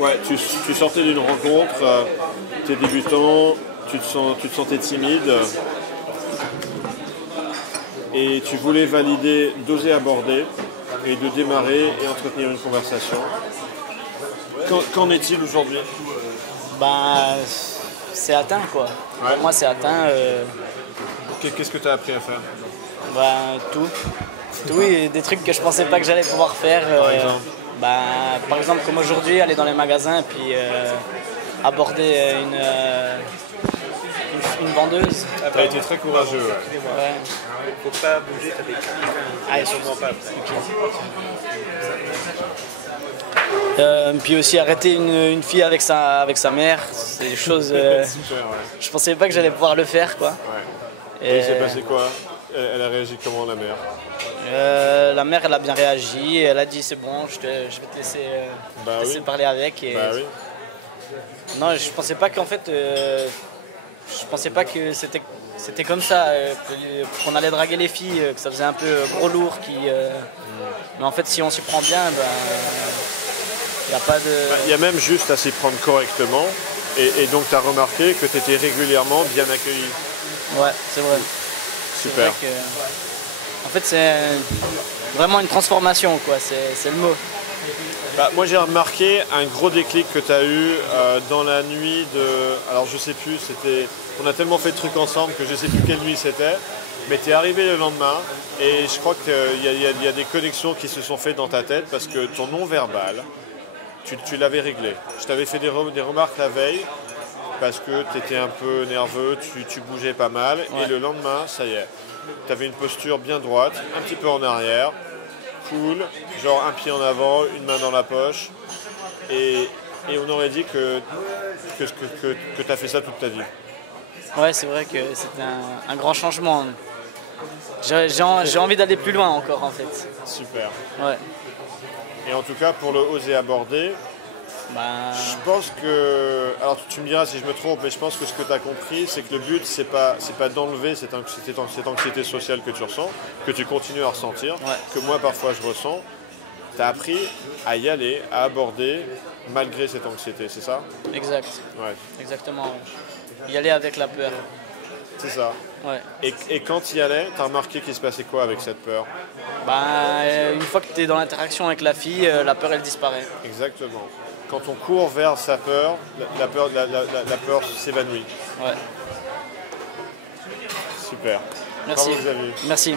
Ouais, tu sortais d'une rencontre, tu es débutant, tu te sentais timide et tu voulais valider, d'oser aborder et de démarrer et entretenir une conversation. Qu'en est-il aujourd'hui? Ben, c'est atteint quoi. Ouais. Pour moi, c'est atteint. Qu'est-ce que tu as appris à faire? Ben, tout. Tout et des trucs que je pensais pas que j'allais pouvoir faire. Par exemple? Ben, par exemple, comme aujourd'hui, aller dans les magasins puis aborder une vendeuse. Tu as été très courageux. Ouais. Faut pas bouger, ça fait Ah, sûrement pas. Puis aussi arrêter une fille avec sa mère, c'est des choses. Super, ouais. Je pensais pas que j'allais pouvoir le faire quoi. Ouais. Et il s'est passé quoi? Elle a réagi comment, la mère? La mère elle a bien réagi, elle a dit c'est bon, je vais te laisser, laisser parler avec. Et... Bah oui. Non, je pensais pas qu'en fait, je pensais pas que c'était comme ça, qu'on allait draguer les filles, que ça faisait un peu gros lourd. Mais en fait, si on s'y prend bien, il n'y a pas de. Il y a même juste à s'y prendre correctement. Et donc tu as remarqué que tu étais régulièrement bien accueilli. Ouais, c'est vrai. Super. C'est vrai que, en fait, c'est vraiment une transformation, quoi. C'est le mot. Bah, moi j'ai remarqué un gros déclic que tu as eu dans la nuit de... Alors je sais plus, on a tellement fait de trucs ensemble que je sais plus quelle nuit c'était, mais tu es arrivé le lendemain et je crois qu'il y a des connexions qui se sont faites dans ta tête parce que ton non-verbal, tu l'avais réglé. Je t'avais fait des remarques la veille parce que tu étais un peu nerveux, tu bougeais pas mal, ouais. Et le lendemain, ça y est, tu avais une posture bien droite, un petit peu en arrière, cool, genre un pied en avant, une main dans la poche, et on aurait dit que tu as fait ça toute ta vie. Ouais, c'est vrai que c'est un grand changement. J'ai envie d'aller plus loin encore en fait. Super. Ouais. Et en tout cas, pour le oser aborder, je pense que... Alors tu me diras si je me trompe, mais je pense que ce que tu as compris, c'est que le but, c'est pas d'enlever cette anxiété sociale que tu ressens, que tu continues à ressentir, ouais. Que moi parfois je ressens. Tu as appris à y aller, à aborder, malgré cette anxiété, c'est ça? Exact. Ouais. Exactement. Ouais. Y aller avec la peur. C'est ça. Ouais. Et quand tu y allais, tu as remarqué qu'il se passait quoi avec cette peur? Une fois que tu es dans l'interaction avec la fille, la peur elle disparaît. Exactement. Quand on court vers sa peur, la peur s'évanouit. Ouais. Super. Merci. Bravo, Xavier. Merci.